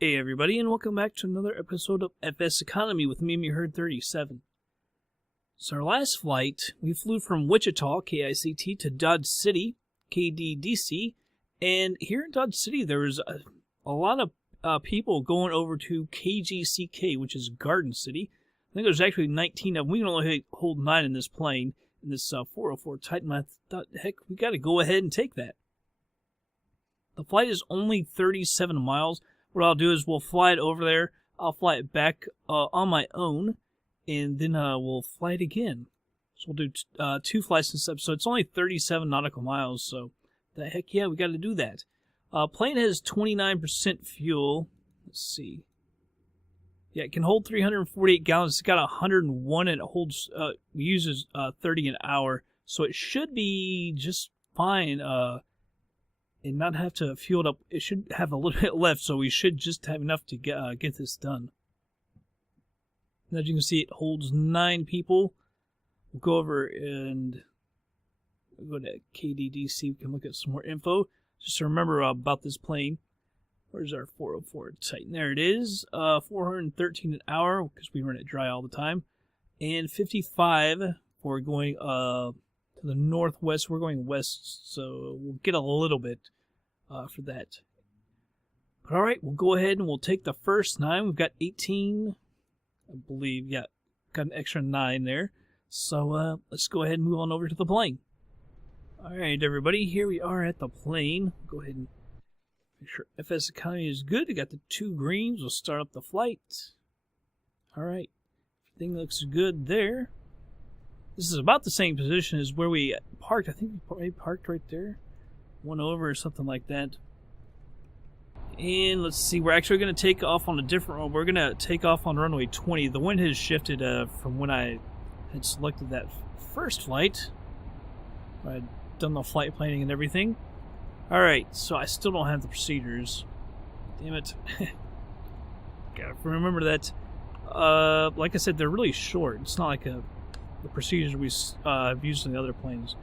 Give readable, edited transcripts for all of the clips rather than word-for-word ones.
Hey everybody, and welcome back to another episode of FSEconomy with me, Herd37. So our last flight, we flew from Wichita, KICT, to Dodge City, KDDC, and here in Dodge City there was a lot of people going over to KGCK, which is Garden City. I think there's actually 19 of them. We can only hold 9 in this plane, in this 404 Titan. I thought, heck, we got to go ahead and take that. The flight is only 37 miles. What I'll do is we'll fly it over there. I'll fly it back on my own, and then we'll fly it again. So we'll do 2 flights in this episode. It's only 37 nautical miles, so the heck yeah, we got to do that. Plane has 29% fuel. Let's see. Yeah, it can hold 348 gallons. It's got 101, and it holds uses 30 an hour, so it should be just fine. And not have to fuel it up. It should have a little bit left, so we should just have enough to get this done. As you can see, it holds 9 people. We'll go over and go to KDDC. We can look at some more info. Just to remember about this plane. Where's our 404 Titan? There it is. 413 an hour because we run it dry all the time, and 55 for going to the northwest. We're going west, so we'll get a little bit for that. But all right, we'll go ahead and we'll take the first 9. We've got 18, I believe. Yeah, got an extra 9 there. So let's go ahead and move on over to the plane. All right, everybody, here we are at the plane. Go ahead and make sure FSEconomy is good. We got the 2 greens. We'll start up the flight. All right, everything looks good there. This is about the same position as where we parked. I think we parked right there. 1 over or something like that. And let's see, we're actually going to take off on a different one. We're going to take off on runway 20. The wind has shifted from when I had selected that first flight. I had done the flight planning and everything. Alright, so I still don't have the procedures. Damn it. Gotta remember that. Like I said, they're really short. It's not like the procedures we have used in the other planes.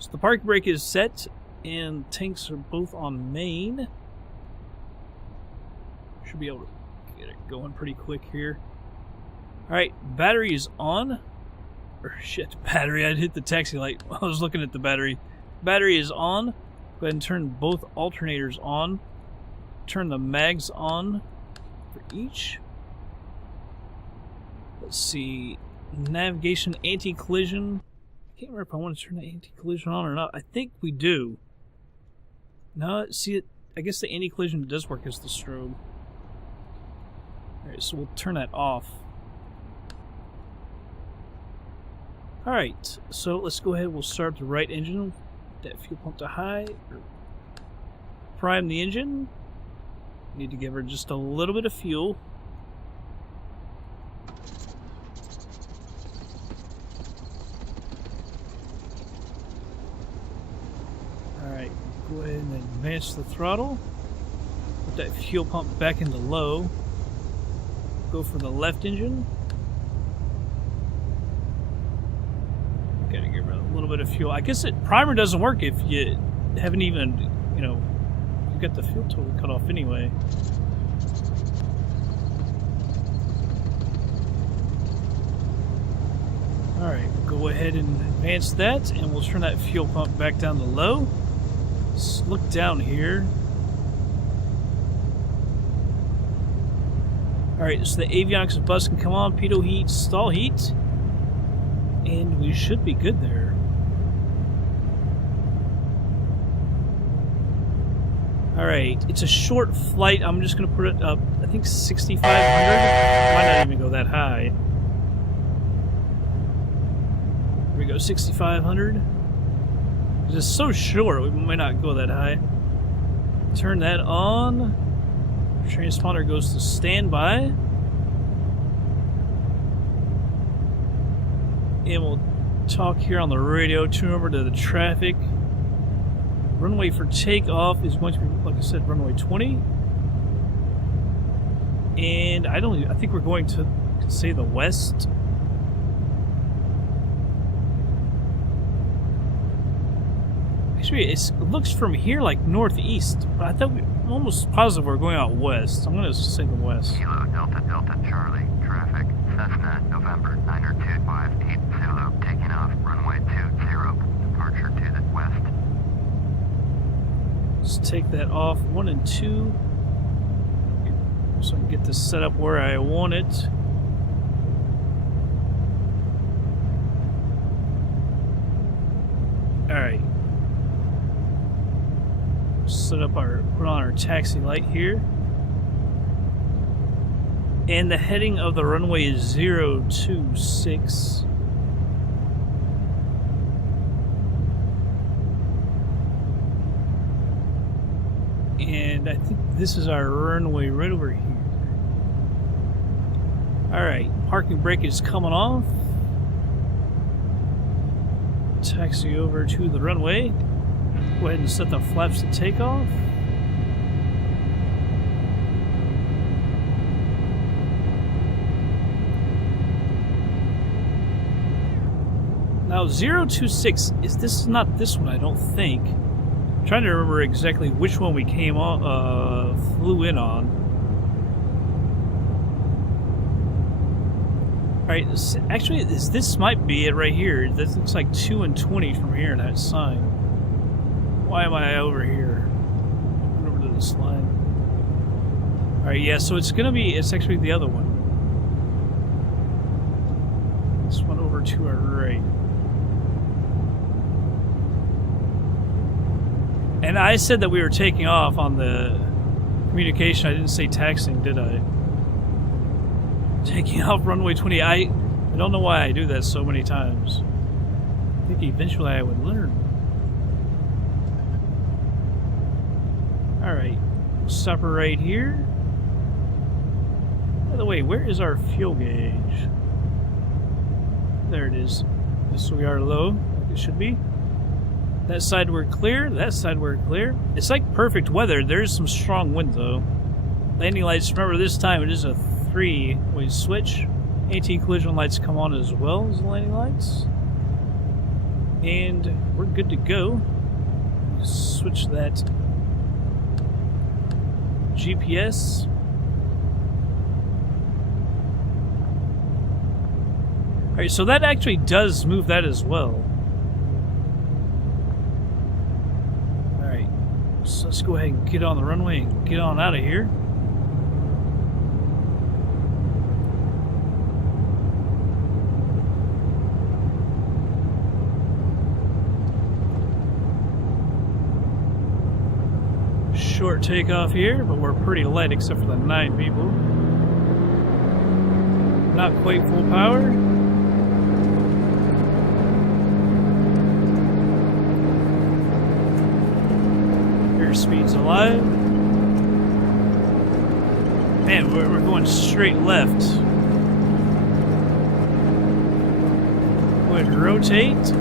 So the park brake is set, and tanks are both on main. Should be able to get it going pretty quick here. Alright, battery is on. Or shit, battery. I hit the taxi light while I was looking at the battery. Battery is on. Go ahead and turn both alternators on. Turn the mags on for each. Let's see. Navigation, anti-collision. I can't remember if I want to turn the anti-collision on or not. I think we do. No, see it. I guess the anti-collision does work as the strobe. Alright, so we'll turn that off. Alright, so let's go ahead. We'll start the right engine. That fuel pump to high. Prime the engine. Need to give her just a little bit of fuel. Alright, go ahead and advance the throttle. Put that fuel pump back into low. Go for the left engine. Gotta give her a little bit of fuel. I guess primer doesn't work if you haven't even, you've got the fuel total cut off anyway. Alright, go ahead and advance that, and we'll turn that fuel pump back down to low. Let's look down here. Alright, so the avionics bus can come on, pitot heat, stall heat, and we should be good there. Alright, it's a short flight. I'm just going to put it up, I think 6,500. Might not even go that high. Here we go, 6,500. It's so short, we might not go that high. Turn that on. Transponder goes to standby. And we'll talk here on the radio. Tune over to the traffic. Runway for takeoff is going to be, like I said, runway 20. And I think we're going to say the west. Actually, it looks from here like northeast, but I thought I'm almost positive we're going out west. I'm going to say the west. Kilo Delta Delta Charlie, traffic, Cessna, November 90258 Zulu, taking off, runway 20, departure to the west. Let's take that off 1 and 2, so I can get this set up where I want it. Alright. Put on our taxi light here. And the heading of the runway is 026. And I think this is our runway right over here. Alright, parking brake is coming off. Taxi over to the runway. Go ahead and set the flaps to take off. Now 026 this is not this one, I don't think. I'm trying to remember exactly which one we came on, flew in on. Alright, actually this might be it right here. This looks like 2 and 20 from here, that sign. Why am I over here? Over to this line. Alright, yeah, so it's actually the other one. This one over to our right. And I said that we were taking off on the communication. I didn't say taxiing, did I? Taking off runway 20. I don't know why I do that so many times. I think eventually I would learn. Alright, stop her right here. By the way, where is our fuel gauge? There it is. Yes, we are low, like it should be. That side we're clear, that side we're clear. It's like perfect weather. There's some strong wind though. Landing lights, remember this time it is a 3-way switch. Anti-collision lights come on as well as the landing lights. And we're good to go. Switch that GPS. Alright, so that actually does move that as well. Alright, so let's go ahead and get on the runway and get on out of here. Short takeoff here, but we're pretty light except for the 9 people. Not quite full power. Airspeed's alive. Man, we're going straight left. Go ahead and rotate.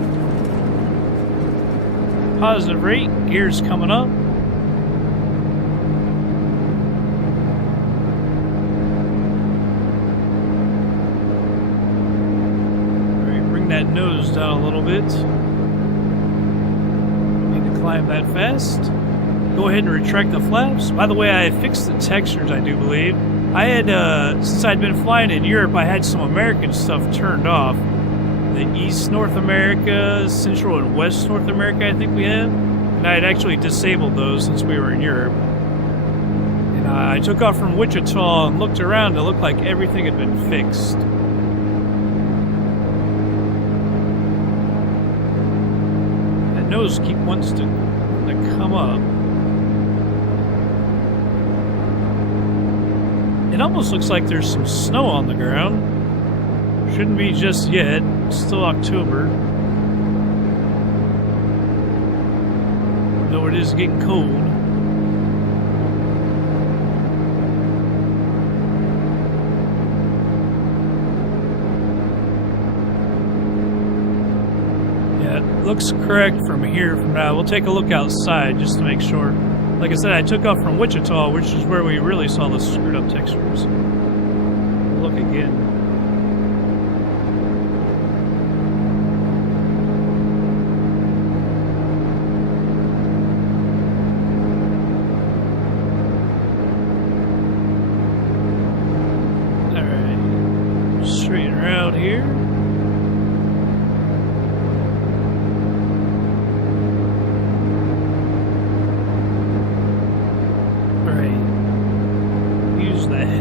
Positive rate, gears coming up. That nose down a little bit. Don't need to climb that fast. Go ahead and retract the flaps. By the way, I fixed the textures, I do believe. I had, since I'd been flying in Europe, I had some American stuff turned off. The East North America, Central and West North America, I think we have. And I had actually disabled those since we were in Europe. And I took off from Wichita and looked around. It looked like everything had been fixed. Nose keep wants to come up. It almost looks like there's some snow on the ground. Shouldn't be just yet. It's still October. Though it is getting cold. Looks correct from here. From now, we'll take a look outside just to make sure. Like I said, I took off from Wichita, which is where we really saw the screwed up textures. Look again. here.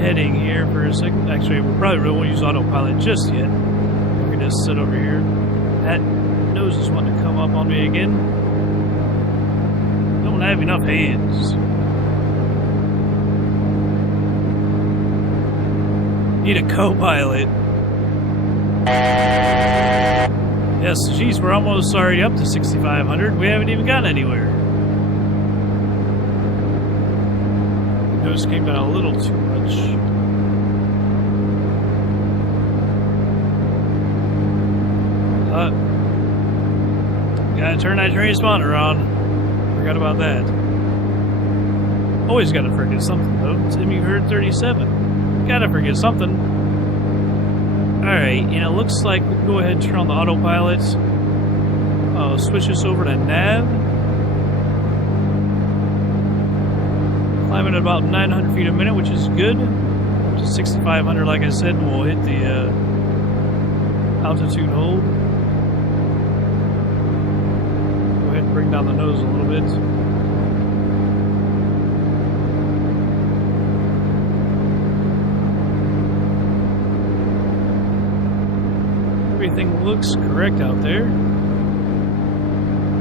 Heading here for a second. Actually, we probably really won't use autopilot just yet. We can just sit over here. That nose is wanting to come up on me again. Don't have enough hands. Need a co-pilot. Yes, geez, we're almost already up to 6,500. We haven't even gotten anywhere. Nose came down a little too much. Gotta turn that transponder on. Forgot about that. Always gotta forget something though. Tim, you heard 37. Gotta forget something. Alright, and it looks like we can go ahead and turn on the autopilot. Switch this over to nav. Climbing at about 900 feet a minute, which is good. Up to 6,500, like I said, and we'll hit the altitude hold. Go ahead and bring down the nose a little bit. Everything looks correct out there.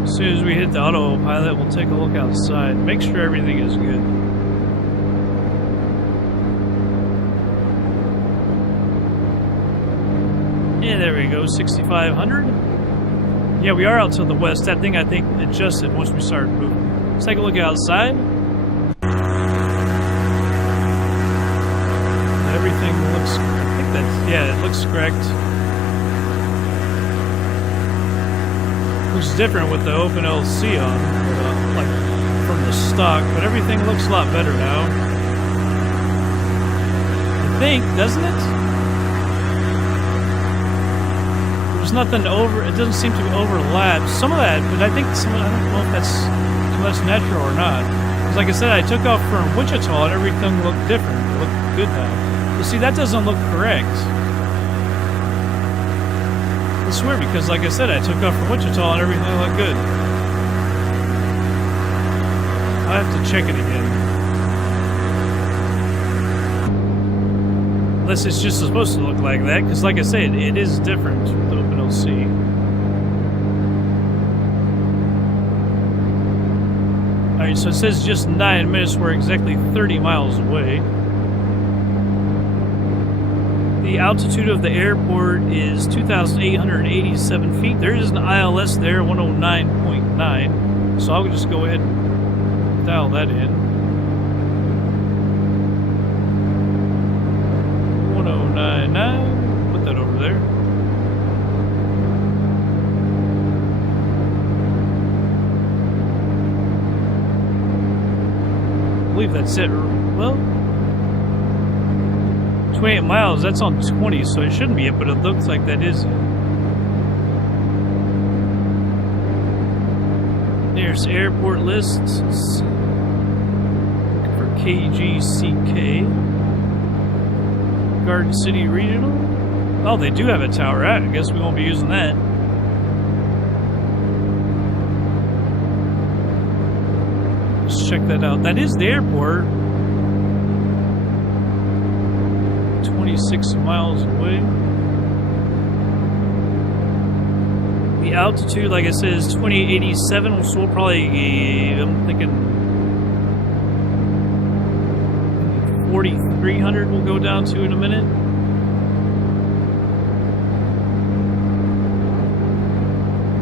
As soon as we hit the autopilot, we'll take a look outside. Make sure everything is good. Yeah, there we go, 6,500. Yeah, we are out to the west. That thing, I think, adjusted once we started moving. Let's take a look outside. Everything looks, I think that's, yeah, it looks correct. Looks different with the open LC on, like from the stock, but everything looks a lot better now. I think, doesn't it? There's nothing over, it doesn't seem to overlap. Some of that, but I think some of, I don't know if that's too much natural or not. Because like I said, I took off from Wichita and everything looked different. It looked good now. But see, that doesn't look correct. It's weird because, like I said, I took off from Wichita and everything looked good. I have to check it again. Unless it's just supposed to look like that, because, like I said, it is different with OpenLC. Alright, so it says just 9 minutes. We're exactly 30 miles away. The altitude of the airport is 2,887 feet. There is an ILS there, 109.9. So I'll just go ahead and dial that in. 1099. Put that over there. I believe that's it. Well, 28 miles, that's on 20, so it shouldn't be it, but it looks like that is it. There's airport lists. Looking for KGCK. Garden City Regional. Oh, they do have a tower. I guess we won't be using that. Let's check that out. That is the airport. 26 miles away. The altitude, like I said, is 2087, so we'll probably, I'm thinking 4,300 we'll go down to in a minute.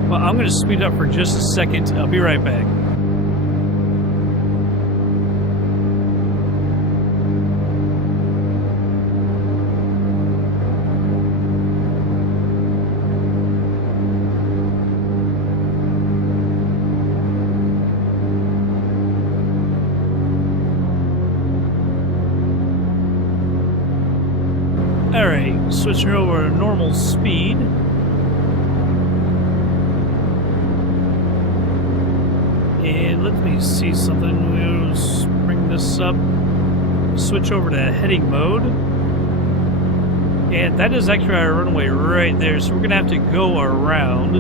Well, I'm going to speed up for just a second. I'll be right back. Alright, switching over to normal speed. And let me see something. We'll bring this up. Switch over to heading mode. And that is actually our runway right there, so we're going to have to go around.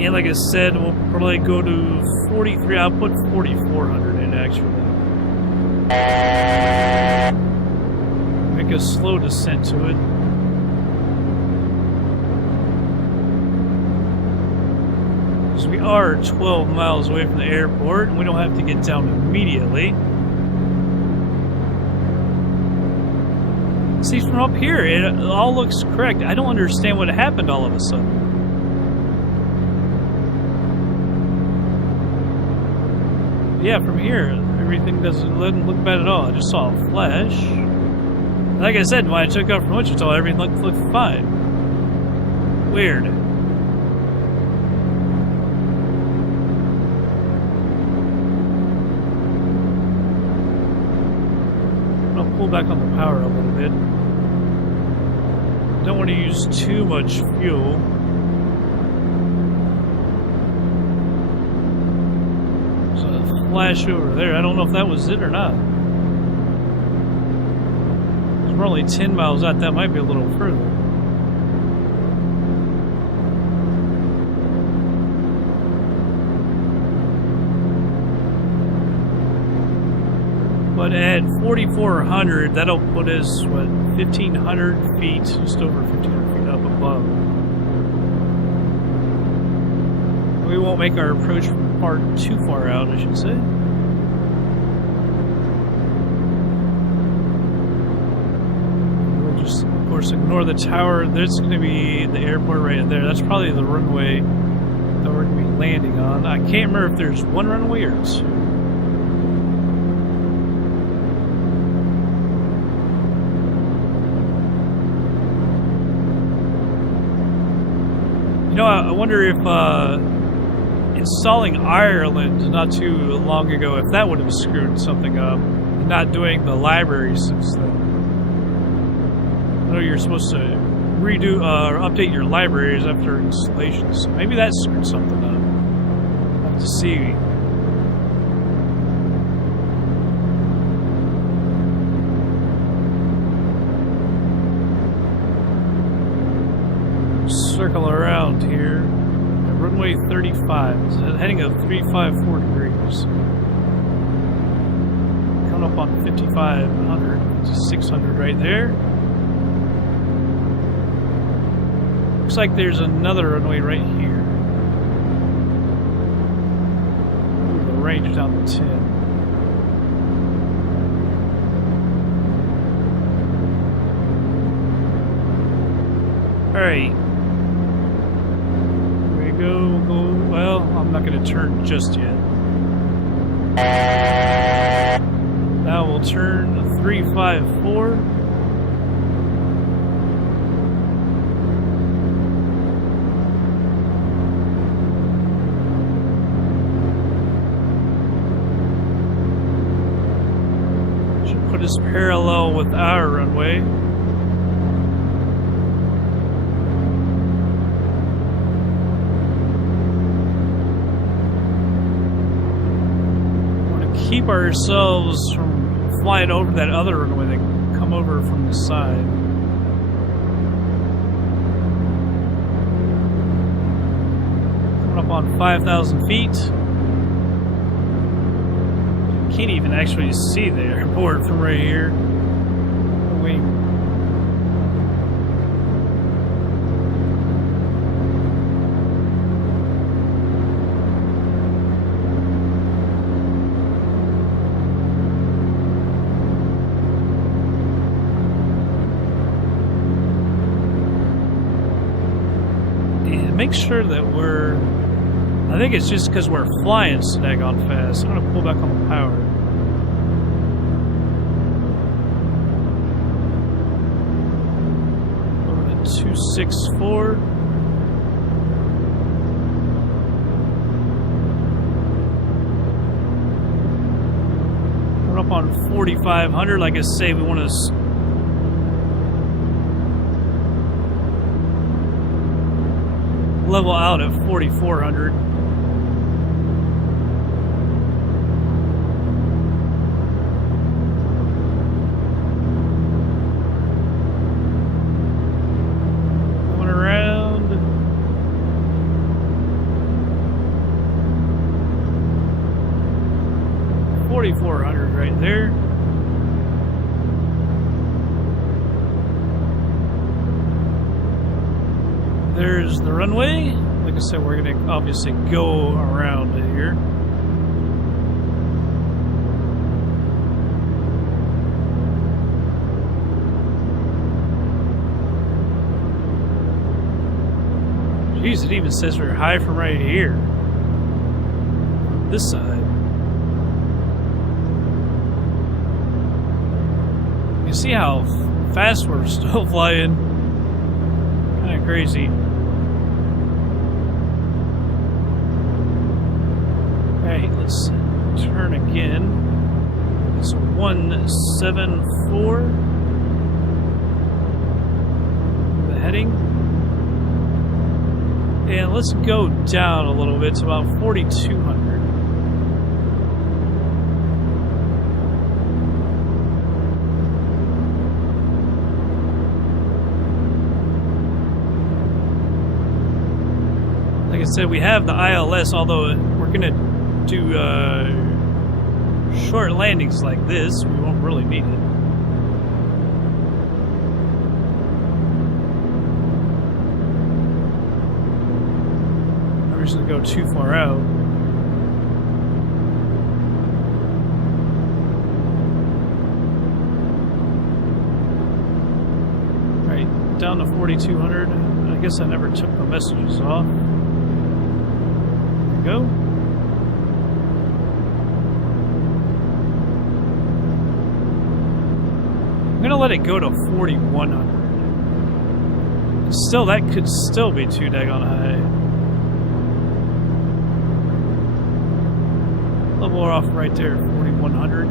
And like I said, we'll probably go to 43. I'll put 4,400 in, actually. Make a slow descent to it. Because we are 12 miles away from the airport, and we don't have to get down immediately. See, from up here, it all looks correct. I don't understand what happened all of a sudden. Yeah, from here, everything doesn't look bad at all. I just saw a flash. Like I said, when I took off from Wichita, everything looked fine. Weird. I'll pull back on the power a little bit. Don't want to use too much fuel. Flash over there. I don't know if that was it or not. We're only 10 miles out. That might be a little further. But at 4,400, that'll put us, what, 1,500 feet, just over 1,500 feet up above. We won't make our approach too far out, I should say. We'll just, of course, ignore the tower. There's going to be the airport right there. That's probably the runway that we're going to be landing on. I can't remember if there's one runway or two. You know, I wonder if installing Ireland not too long ago, if that would have screwed something up, not doing the library since then. I know you're supposed to redo or update your libraries after installation, so maybe that screwed something up. I'll have to see. Circle around here. Runway 35. It's heading of 354 degrees. Coming up on 5,500. 600 right there. Looks like there's another runway right here. Ooh, the range down to 10. Alright. Well, I'm not going to turn just yet. Now we'll turn 354. Should put us parallel with our runway. Keep ourselves from flying over that other runway that come over from the side. Coming up on 5,000 feet. Can't even actually see the airport from right here. Wait. Make sure that we're... I think it's just because we're flying snag on fast. I'm going to pull back on the power. Over to 264. We're up on 4,500. Like I say, we want to... level out at 4,400. 4,400 right there. There's the runway. Like I said, we're going to obviously go around here. Jeez, it even says we're high from right here. This side. You see how fast we're still flying. Kind of crazy. Alright, let's turn again. It's 174. The heading. And let's go down a little bit to about 4,200. Like I said, we have the ILS, although we're going to do short landings like this. We won't really need it. I'm just going to go too far out. Alright, down to 4,200. I guess I never took the messages off. Go. I'm gonna let it go to 4,100. Still, that could still be too daggone high. Level off right there, 4,100.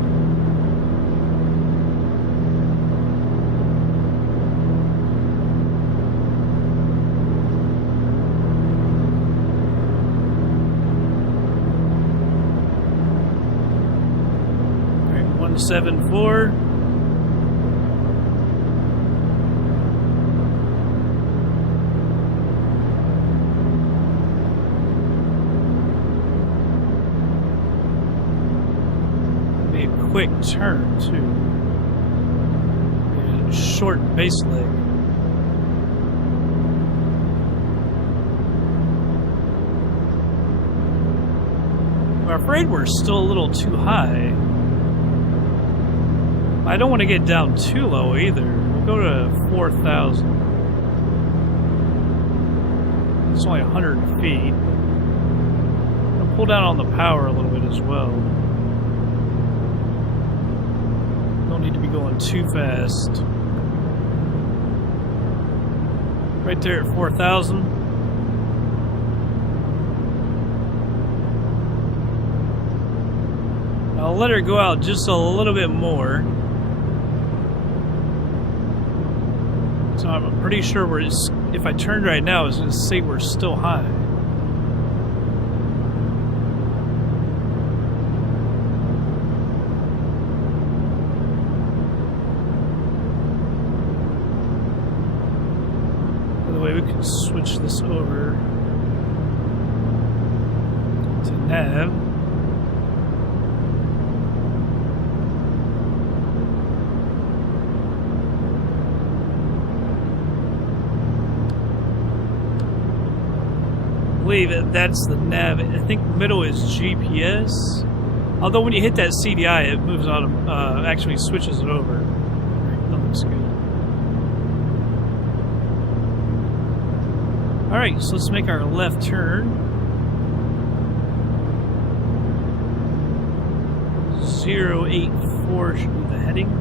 All right, 174. Quick turn too. And short base leg. I'm afraid we're still a little too high. I don't want to get down too low either. We'll go to 4,000. It's only 100 feet. I'll pull down on the power a little bit as well. Need to be going too fast. Right there at 4,000. I'll let her go out just a little bit more. So I'm pretty sure we're just, if I turned right now, it's going to say we're still high. We can switch this over to nav. I believe that's the nav. I think middle is GPS. Although when you hit that CDI, it moves on. Actually switches it over. Right, that looks good. Alright, so let's make our left turn. 084 should be the heading.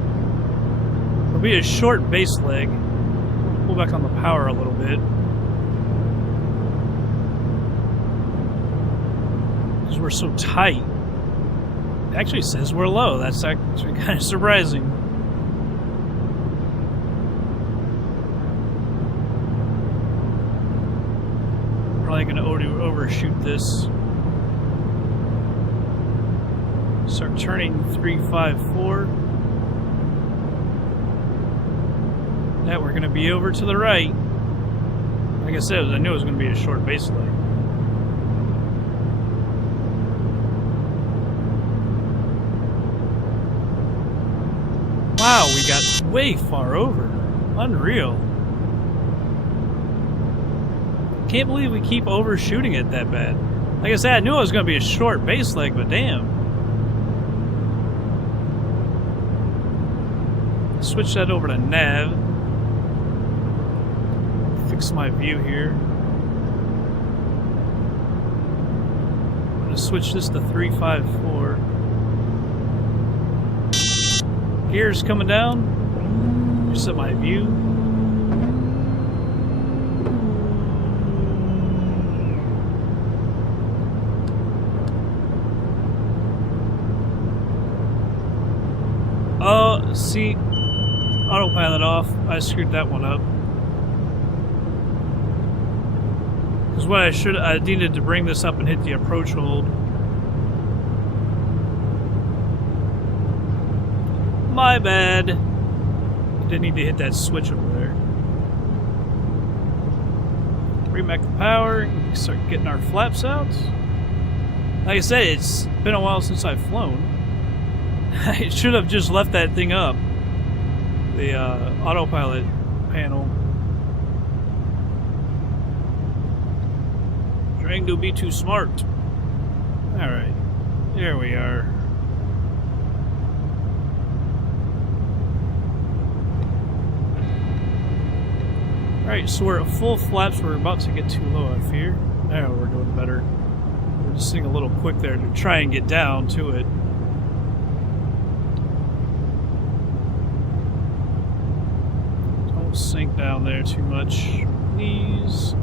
It'll be a short base leg. Pull back on the power a little bit. Because we're so tight. It actually says we're low. That's actually kind of surprising. Probably going to overshoot this. Start turning 354. Now we're going to be over to the right. Like I said, I knew it was going to be a short base leg. way far over. Unreal. Can't believe we keep overshooting it that bad. Like I said, I knew it was going to be a short base leg, but damn. Switch that over to nav. Fix my view here. I'm going to switch this to 354. Gears coming down. Reset my view. Oh, see, autopilot off. I screwed that one up. Because what I needed to bring this up and hit the approach hold. My bad. I didn't need to hit that switch over there. Bring back the power. Start getting our flaps out. Like I said, it's been a while since I've flown. I should have just left that thing up. The autopilot panel. Trying to be too smart. Alright. There we are. Alright, so we're at full flaps. We're about to get too low, I fear. Now we're doing better. We're just sitting a little quick there to try and get down to it. Don't sink down there too much, please.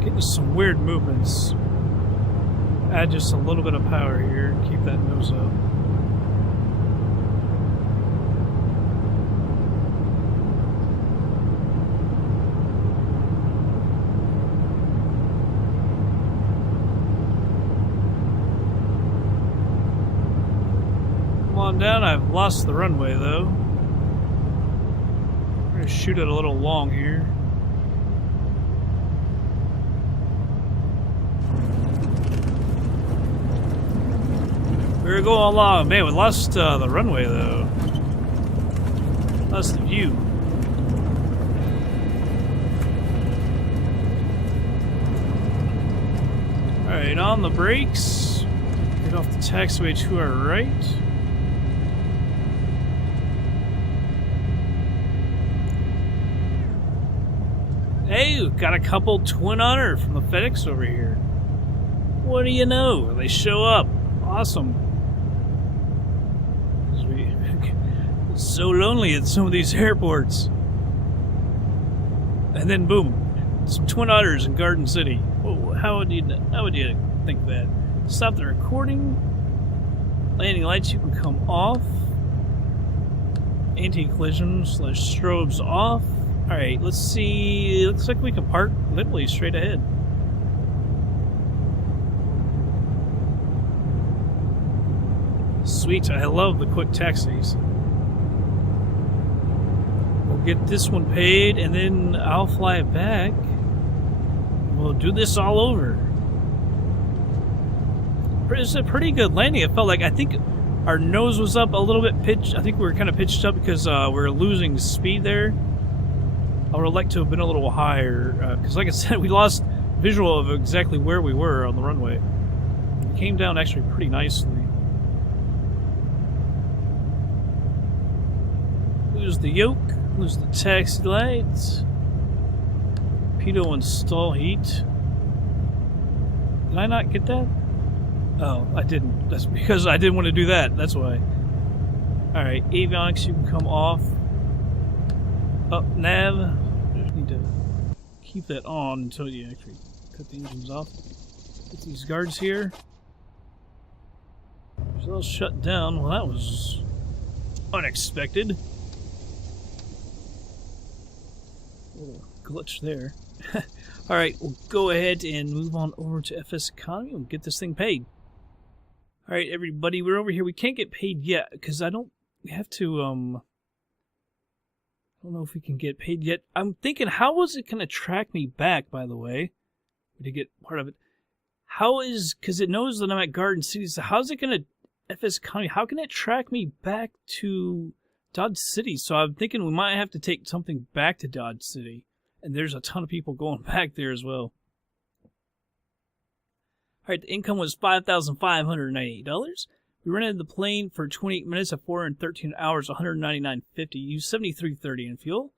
Getting some weird movements. Add just a little bit of power here. Keep that nose up. Come on down. I've lost the runway though. I'm going to shoot it a little long here. We were going along. Man, we lost the runway, though. Lost the view. Alright, on the brakes. Get off the taxiway to our right. Hey, we've got a couple Twin Otter from the FedEx over here. What do you know? They show up. Awesome. It's so lonely at some of these airports. And then boom, some Twin Otters in Garden City. Whoa, how would you think that? Stop the recording. Landing lights, you can come off. Anti-collision / strobes off. Alright, let's see. Looks like we can park literally straight ahead. Sweet, I love the quick taxis. We'll get this one paid, and then I'll fly it back. We'll do this all over. It's a pretty good landing. It felt like, I think our nose was up a little bit pitched. I think we were kind of pitched up because we were losing speed there. I would have liked to have been a little higher, because like I said, we lost visual of exactly where we were on the runway. It came down actually pretty nicely. Lose the yoke, lose the taxi lights. Pitot install heat. Did I not get that? Oh, I didn't. That's because I didn't want to do that. That's why. Alright, avionics, you can come off. Up nav. Just need to keep that on until you actually cut the engines off. Get these guards here. It's all shut down. Well, that was unexpected. Little glitch there. Alright, we'll go ahead and move on over to FSEconomy and get this thing paid. Alright, everybody, we're over here. We can't get paid yet because we have to, don't know if we can get paid yet. I'm thinking, how is it going to track me back, by the way? To get part of it. How is, because it knows that I'm at Garden City, so how's it going to, FSEconomy, how can it track me back to Dodge City? So I'm thinking we might have to take something back to Dodge City. And there's a ton of people going back there as well. Alright, the income was $5,598. We rented the plane for 28 minutes at 413 hours, $199.50. Used $73.30 in fuel.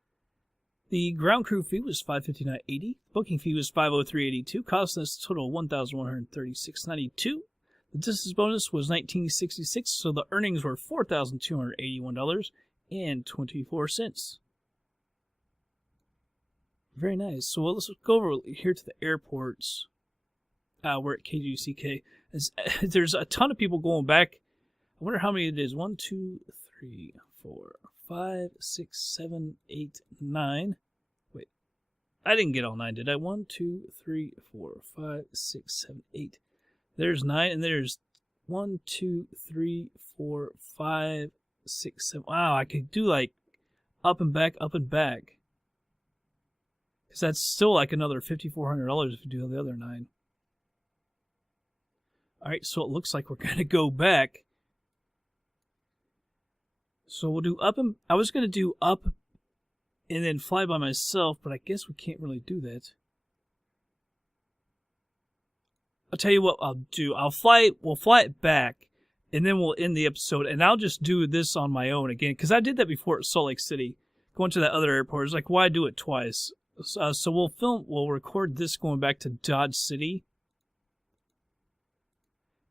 The ground crew fee was $559.80. Booking fee was $503.82. Costing us a total of $1,136.92. The distance bonus was $19.66, so the earnings were $4,281.24. Very nice. So let's go over here to the airports. We're at KGCK. There's a ton of people going back. I wonder how many it is. 1, 2, 3, 4, 5, 6, 7, 8, 9. Wait. I didn't get all 9, did I? 1, 2, 3, 4, 5, 6, 7, 8. There's 9, and there's 1, 2, 3, 4, 5, 6, 7. Wow, I could do like up and back, up and back. Because that's still like another $5,400 if you do the other 9. Alright, so it looks like we're going to go back. So we'll do up and... I was going to do up and then fly by myself, but I guess we can't really do that. I'll tell you what I'll do. We'll fly it back, and then we'll end the episode, and I'll just do this on my own again, because I did that before at Salt Lake City. Going to that other airport, it's like, why do it twice? So we'll record this going back to Dodge City.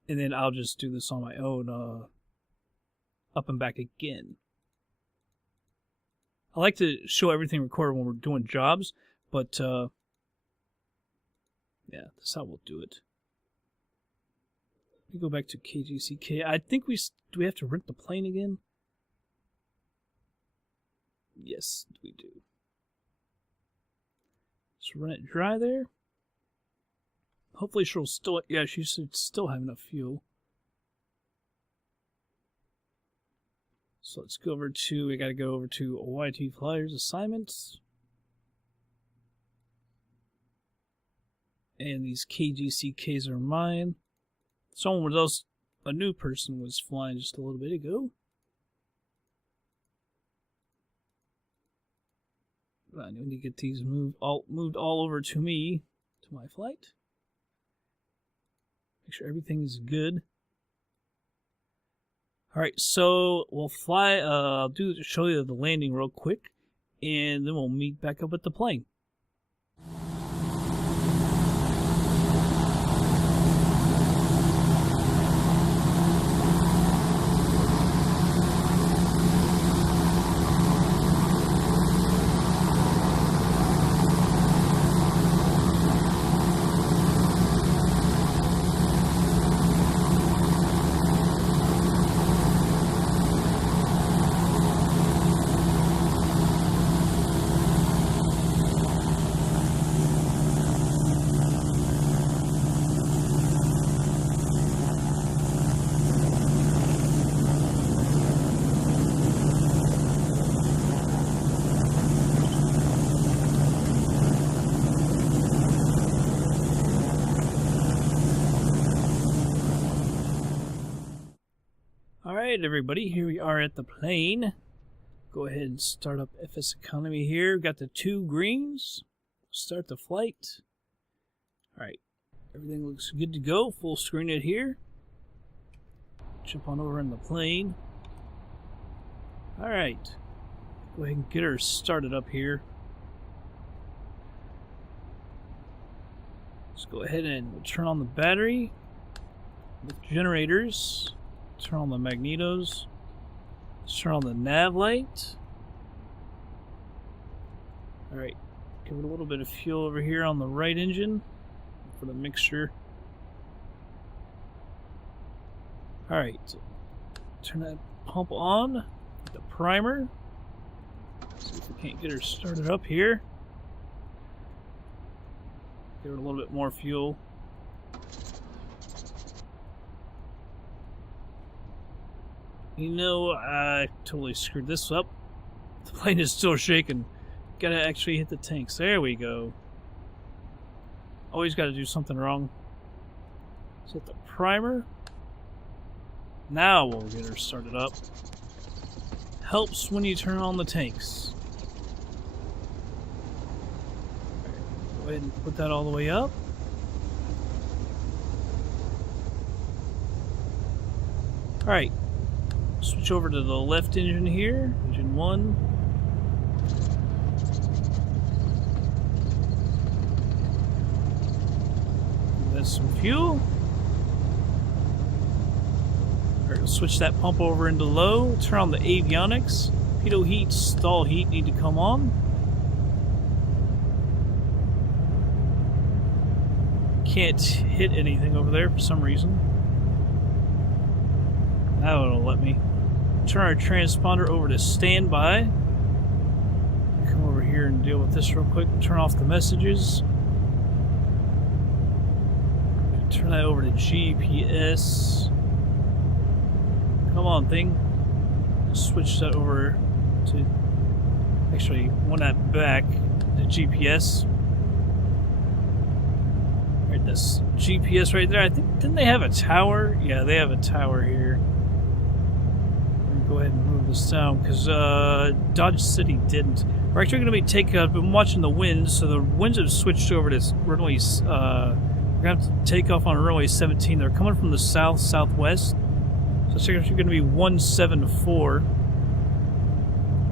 And then I'll just do this on my own, up and back again. I like to show everything recorded when we're doing jobs, but, yeah, that's how we'll do it. Let me go back to KGCK. I think do we have to rent the plane again? Yes, we do. Let's run it dry there. Hopefully she'll still, yeah, she should still have enough fuel. So let's go over to, we gotta go over to YT Flyers assignments. And these KGCKs are mine. Someone else, a new person was flying just a little bit ago. I need to get these moved all over to me, to my flight. Make sure everything is good. Alright, so we'll fly, I'll show you the landing real quick, and then we'll meet back up at the plane. Alright everybody, here we are at the plane. Go ahead and start up FSEconomy here. Got the 2 greens. Start the flight. Alright, everything looks good to go. Full screen it here. Jump on over in the plane. Alright, go ahead and get her started up here. Let's go ahead and we'll turn on the battery with generators. Turn on the magnetos. Let's turn on the nav light. Alright, give it a little bit of fuel over here on the right engine for the mixture. Alright, turn that pump on. The primer. See if we can't get her started up here. Give it a little bit more fuel. You know, I totally screwed this up. The plane is still shaking. Gotta actually hit the tanks. There we go. Always gotta do something wrong. Set the primer. Now we'll get her started up. Helps when you turn on the tanks. Go ahead and put that all the way up. Alright. Switch over to the left engine here. Engine 1. That's some fuel. Alright, we'll switch that pump over into low. Turn on the avionics. Pitot heat, stall heat need to come on. Can't hit anything over there for some reason. Now it'll let me. Turn our transponder over to standby. Come over here and deal with this real quick. Turn off the messages. Turn that over to GPS. Come on, thing. Switch that over to. Actually, want that back to GPS. Alright, this GPS right there. I think, didn't they have a tower? Yeah, they have a tower here. Go ahead and move this down because Dodge City didn't. We're actually going to be I've been watching the winds, so the winds have switched over to runway. We're going to have to take off on runway 17. They're coming from the southwest, so it's actually going to be 174,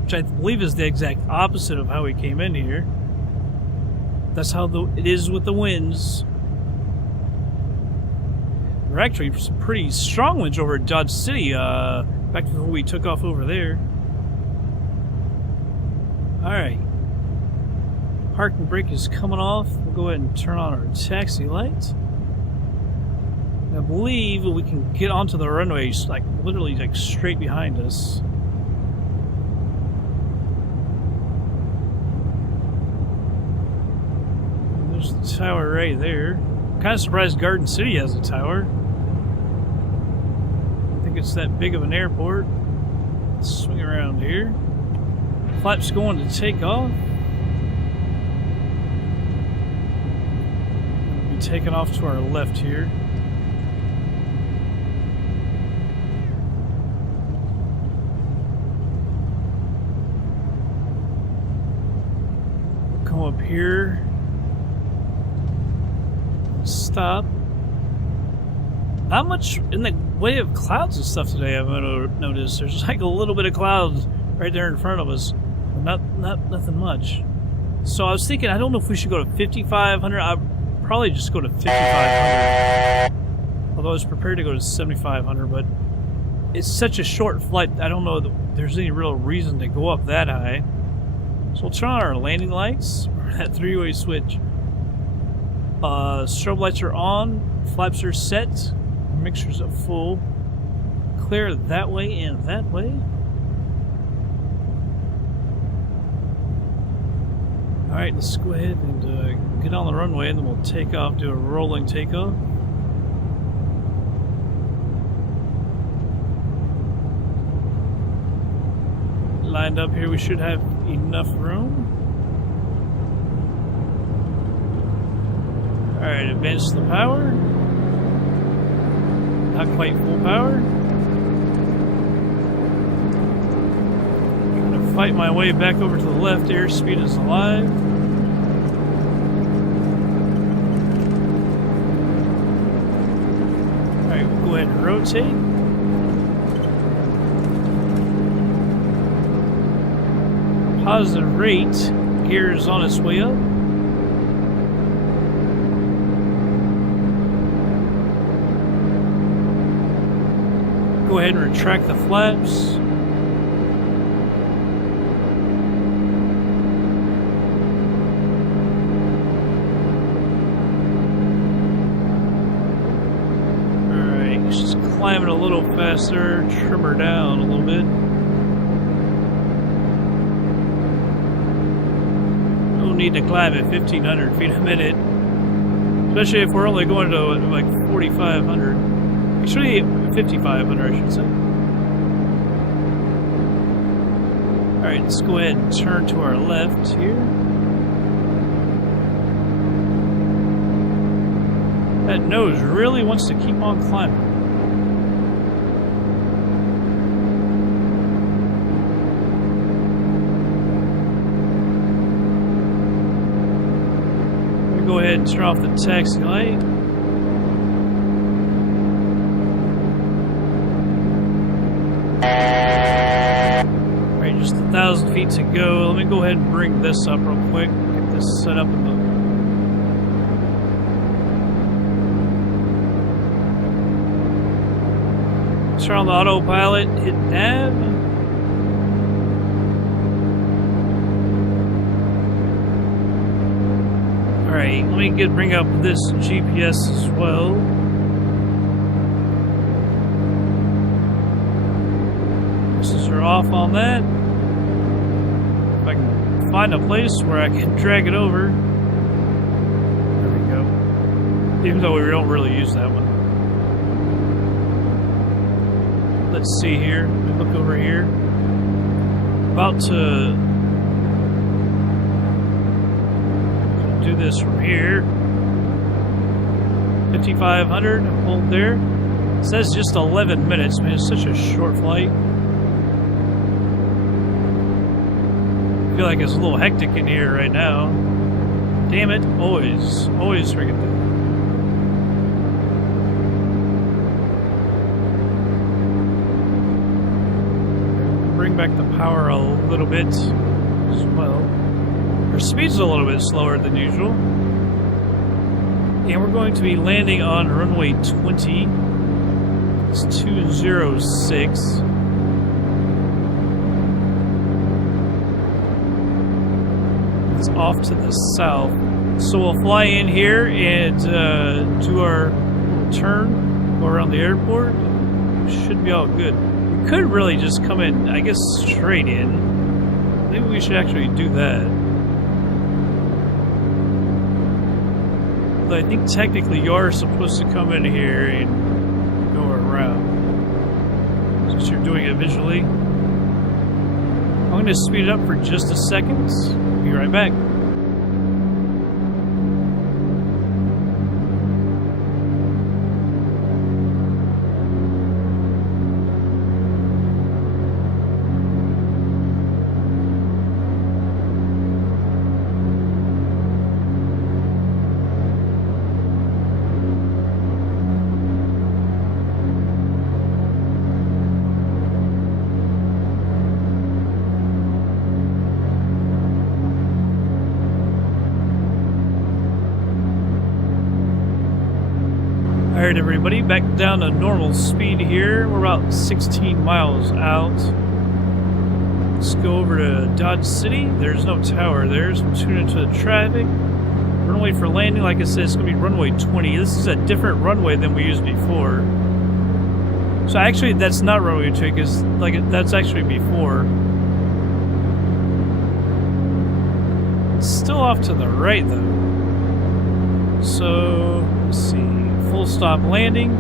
which I believe is the exact opposite of how we came in here. That's how it is with the winds. There are actually some pretty strong winds over at Dodge City. Back before we took off over there. Alright. Parking brake is coming off. We'll go ahead and turn on our taxi light. I believe we can get onto the runways, like literally like straight behind us. There's the tower right there. I'm kind of surprised Garden City has a tower. It's that big of an airport. Let's swing around here. Flaps going to take off. We'll be taking off to our left here. We'll come up here. Stop. Not much in the way of clouds and stuff today, I've noticed. There's like a little bit of clouds right there in front of us. But nothing much. So I was thinking, I don't know if we should go to 5,500. I'd probably just go to 5,500. Although I was prepared to go to 7,500, but it's such a short flight, I don't know that there's any real reason to go up that high. So we'll turn on our landing lights. That three-way switch. Strobe lights are on. Flaps are set. Mixtures up full. Clear that way and that way. Alright, let's go ahead and get on the runway and then we'll take off, do a rolling takeoff. Lined up here, we should have enough room. Alright, advance the power. Not quite full power. I'm gonna fight my way back over to the left. Airspeed is alive. Alright, we'll go ahead and rotate. Positive rate. Gear is on its way up. Go ahead and retract the flaps. Alright, let's just climb it a little faster, trim her down a little bit. No need to climb at 1,500 feet a minute, especially if we're only going to like 4,500. Actually, 5,500, I should say. Alright, let's go ahead and turn to our left here. That nose really wants to keep on climbing. Go ahead and turn off the taxi light. Alright, just 1,000 feet to go. Let me go ahead and bring this up real quick. Get this set up in the... Turn on the autopilot, hit nav. Alright, let me bring up this GPS as well. Since we're off on that, if I can find a place where I can drag it over. There we go. Even though we don't really use that one. Let's see here. Let me look over here. About to do this from here. 5,500, hold there. It says just 11 minutes, man, it's such a short flight. I feel like it's a little hectic in here right now. Damn it, always forget that. Bring back the power a little bit as well. Our speed's a little bit slower than usual. And we're going to be landing on runway 20. It's 206. It's off to the south. So we'll fly in here and do our turn, go around the airport. Should be all good. We could really just come in, I guess, straight in. Maybe we should actually do that. But I think technically you are supposed to come in here and go around. Since you're doing it visually. I'm going to speed it up for just a second. Be right back. Alright everybody, back down to normal speed here. We're about 16 miles out. Let's go over to Dodge City. There's no tower there, so we'll tune into the traffic. Runway for landing, like I said, it's going to be runway 20. This is a different runway than we used before. So actually, that's not runway 20, because that's actually before. It's still off to the right, though. So, let's see. Full stop landing.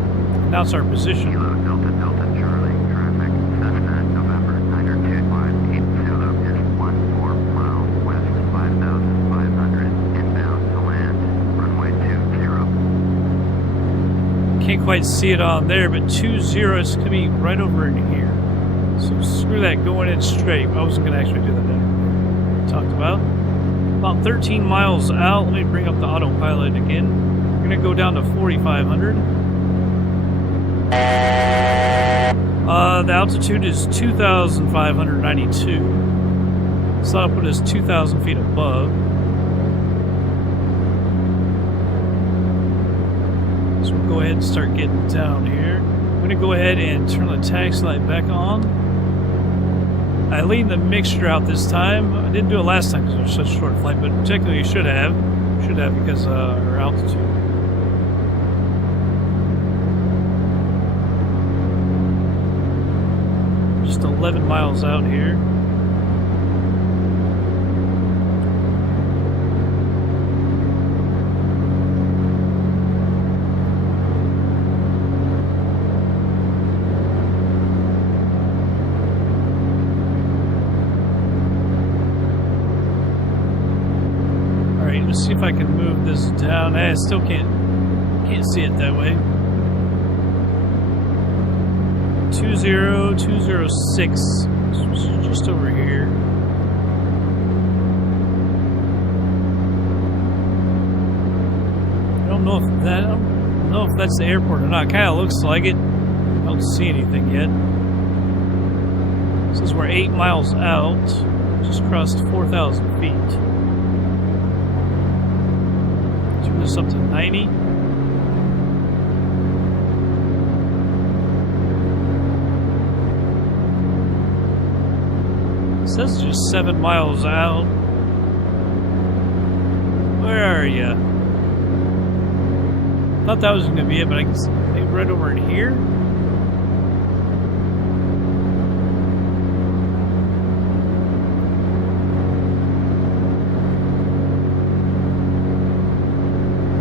Announce our position. Kilo Delta Delta Charlie, traffic, Cessna, November, 92580 is 14 miles west, 5,500, inbound to land, runway 20. Can't quite see it on there, but 20 is going to be right over in here. So screw that, going in straight. I wasn't going to actually do that anyway. Talked about. About 13 miles out. Let me bring up the autopilot again. We're going to go down to 4,500. The altitude is 2,592. So that'll put us 2,000 feet above. So we'll go ahead and start getting down here. I'm going to go ahead and turn the taxi light back on. I leaned the mixture out this time. I didn't do it last time because it was such a short flight, but technically you should have. Should have because our altitude. Just 11 miles out here. see if I can move this down. I still can't see it that way. 20206. Just over here. I don't know if that's the airport or not. Kind of looks like it. I don't see anything yet. It says we're 8 miles out. Just crossed 4,000 feet. Turn this up to 90. It says just 7 miles out. Where are you? Thought that was going to be it, but I guess maybe right over in here.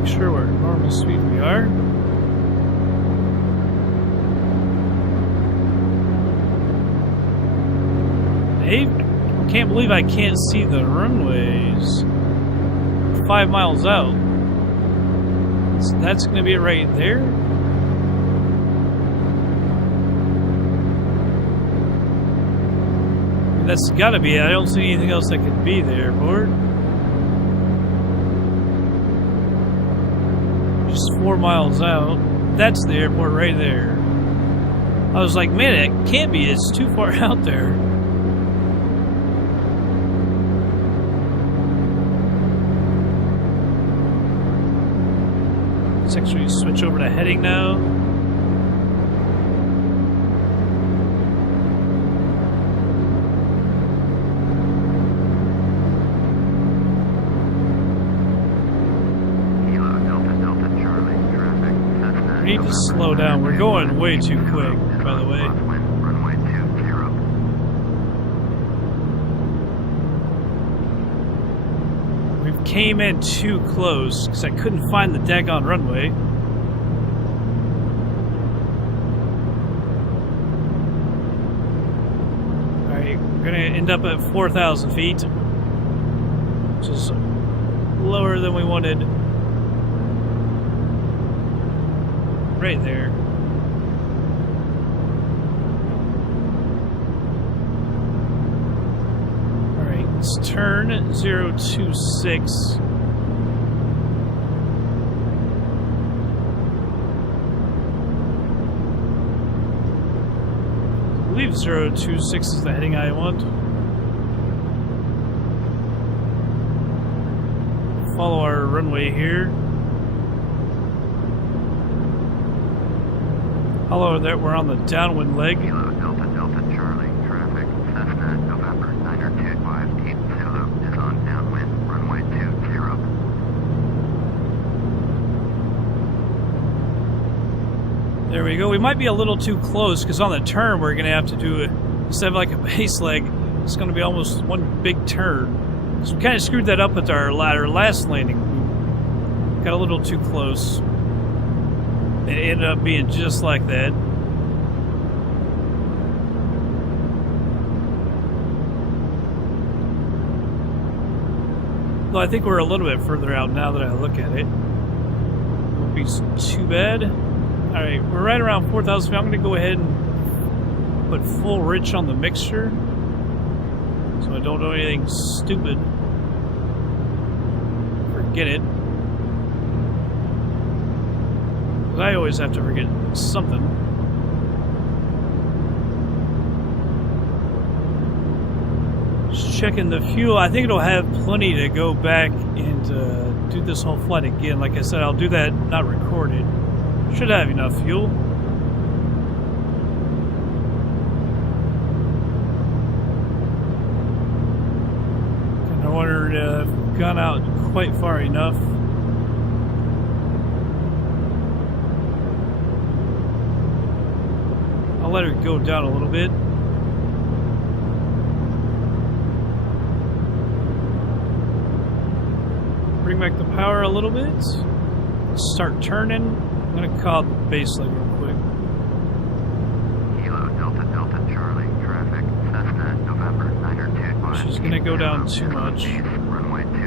Make sure we're at normal speed. We are. I can't believe I can't see the runways. 5 miles out. So that's going to be it right there. That's got to be it. I don't see anything else that could be the airport. Just 4 miles out. That's the airport right there. I was like, man, it can't be. It's too far out there. Let's actually switch over to heading now. Kilo Delta Delta Charlie, traffic, Cessna, We need to slow down. We're going way too quick, by the way. Crosswind, runway 20. We came in too close because I couldn't find the daggone runway. Alright, we're gonna end up at 4,000 feet, which is lower than we wanted. Right there. Alright, let's turn 026. I believe 026 is the heading I want. Follow our runway here. Hello there, we're on the downwind leg. Kilo Delta Delta Charlie, traffic, Cessna, November 925, Team Zulu is on downwind, runway 20. There we go. We might be a little too close because on the turn we're going to have to do it instead of like a base leg. It's going to be almost one big turn. So we kind of screwed that up with our last landing. We got a little too close. It ended up being just like that. Though I think we're a little bit further out now that I look at it. Won't be too bad. Alright, we're right around 4,000 feet. I'm going to go ahead and put full rich on the mixture so I don't do anything stupid. Forget it. Because I always have to forget something. Just checking the fuel. I think it'll have plenty to go back and do this whole flight again. Like I said, I'll do that not recorded. Should have enough fuel. I wondered if we've gone out quite far enough. I'll let her go down a little bit. Bring back the power a little bit. Start turning. I'm going to call it the base leg real quick. Kilo Delta Delta Charlie, traffic, Cessna, November 925. She's going to go down too much. Runway 20.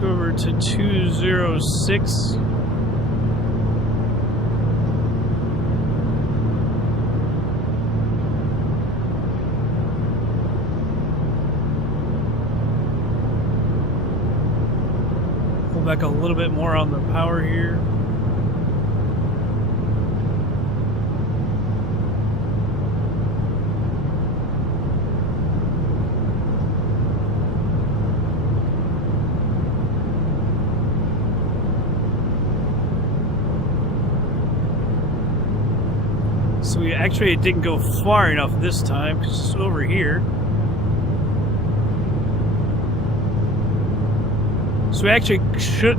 Go over to 206. Pull back a little bit more on the power here. So we actually didn't go far enough this time because it's over here. So we actually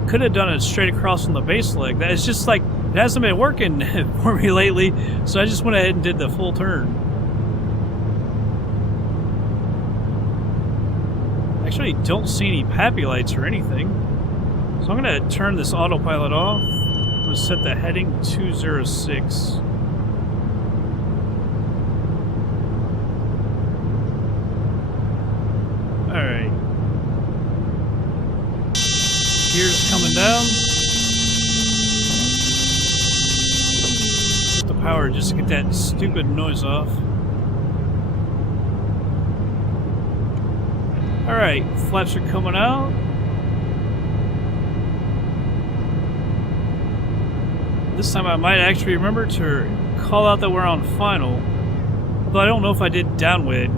could have done it straight across from the base leg. That is just like, it hasn't been working for me lately, so I just went ahead and did the full turn. Actually, don't see any PAPI lights or anything. So I'm going to turn this autopilot off. I'm going to set the heading 206. Alright. Gears coming down. Put the power just to get that stupid noise off. Alright, flaps are coming out. This time I might actually remember to call out that we're on final. Although I don't know if I did downwind.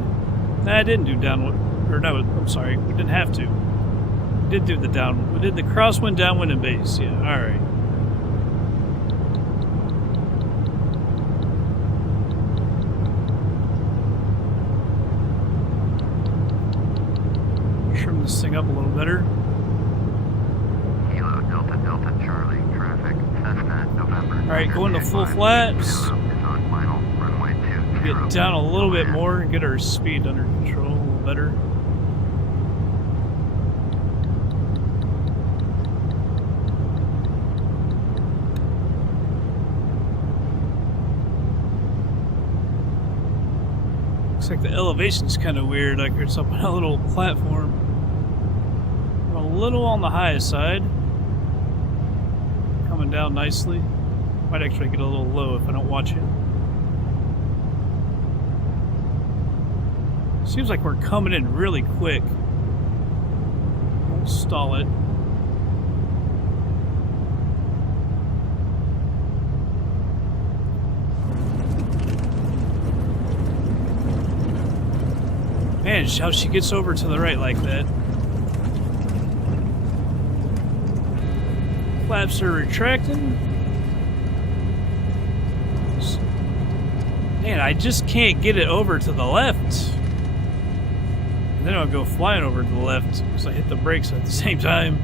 Nah, I didn't do downwind. Or no, I'm sorry, we didn't have to. We did do the downwind. We did the crosswind, downwind, and base. Yeah, alright. Trim this thing up a little better. Kilo Delta Delta Charlie, traffic, Cessna, November. Alright, going to full flaps. Is on final, runway 20. Get down a little bit more and get our speed under control a little better. Looks like the elevation's kind of weird, like it's up on a little platform. We're a little on the high side. Coming down nicely. Might actually get a little low if I don't watch it. Seems like we're coming in really quick. Won't stall it. Man, how she gets over to the right like that. Flaps are retracting. Man, I just can't get it over to the left. And then I'll go flying over to the left because I hit the brakes at the same time.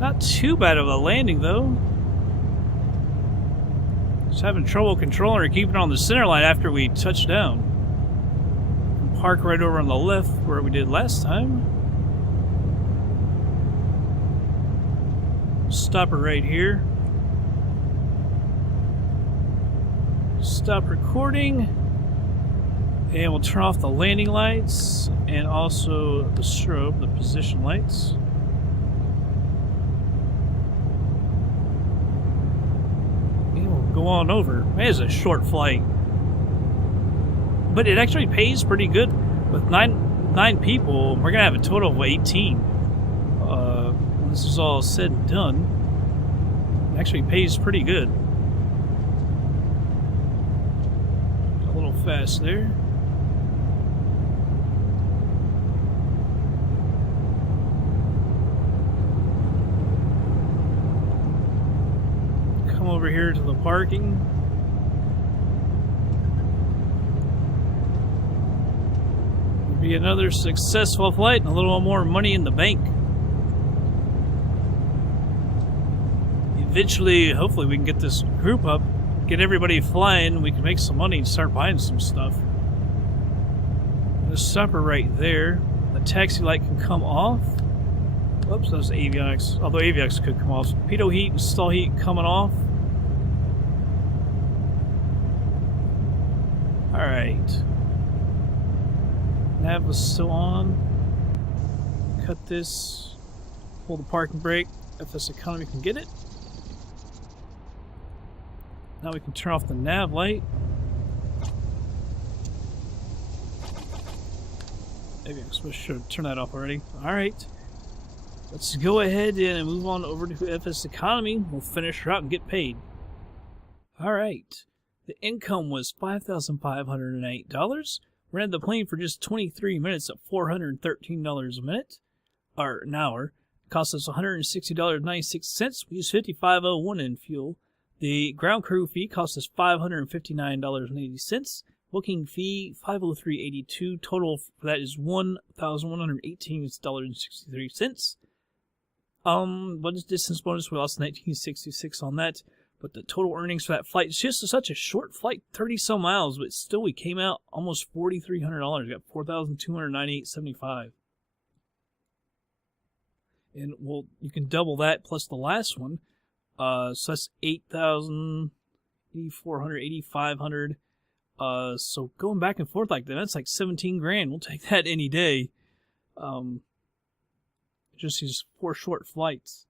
Not too bad of a landing though. Just having trouble controlling her, keeping her on the center line after we touched down. Park right over on the left where we did last time. Stop her right here. Stop recording. And we'll turn off the landing lights and also the strobe, the position lights. Go on over. Man, it's a short flight, but it actually pays pretty good. With nine people, we're gonna have a total of 18. When this is all said and done, it actually pays pretty good. A little fast there. Over here to the parking. It'll be another successful flight and a little more money in the bank. Eventually, hopefully we can get this group up, get everybody flying, we can make some money and start buying some stuff. There's a stopper right there. The taxi light can come off. Whoops, those avionics. Although avionics could come off. Pitot heat and stall heat coming off. Alright. Nav was still on. cut this, pull the parking brake. FSEconomy can get it. Now we can turn off the nav light. Maybe I'm supposed to turn that off already. Alright. Let's go ahead and move on over to FSEconomy. We'll finish her out and get paid. Alright. The income was $5,508. Ran the plane for just 23 minutes at $413 a minute. Or an hour. Cost us $160.96. We used $55.01 in fuel. The ground crew fee cost us $559.80. Booking fee $503.82. Total for that is $1,118.63. Bonus distance bonus, we lost $19.66 on that. But the total earnings for that flight, it's just such a short flight, 30 some miles, but still we came out almost $4,300. We got $4,298.75. And well, you can double that plus the last one. So that's $8,000, $8,400, $8,500. So going back and forth like that, that's like 17 grand. We'll take that any day. Just these 4 short flights.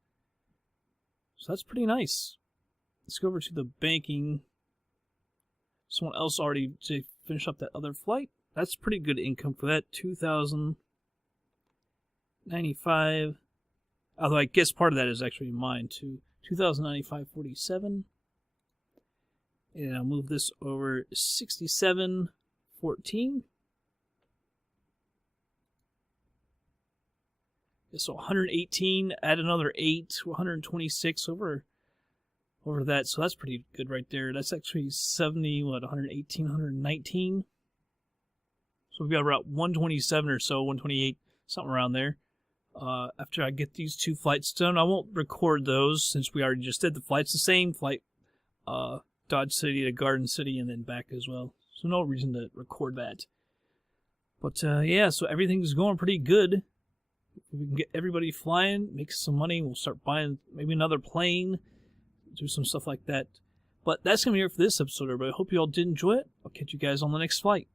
So that's pretty nice. Let's go over to the banking. Someone else already finished up that other flight. That's pretty good income for that. $2,095. Although I guess part of that is actually mine too. $2,095.47. And I'll move this over $67.14. So 118. Add another 8. 126 over that. So that's pretty good right there. That's actually 70. What? 118. 119. So we've got about 127 or so. 128. Something around there. After I get these 2 flights done, I won't record those since we already just did the flights. The same flight, Dodge City to Garden City and then back as well. So no reason to record that. But yeah, so everything's going pretty good. We can get everybody flying, make some money. We'll start buying maybe another plane, do some stuff like that. But that's going to be it for this episode, everybody. I hope you all did enjoy it. I'll catch you guys on the next flight.